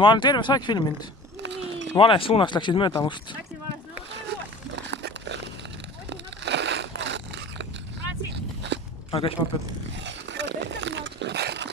No ma olen terve aeg filminud. Vales suunast läksid mööda must. Läksin vales, no uuesti. Aga kes ma pean? Oota, ütleb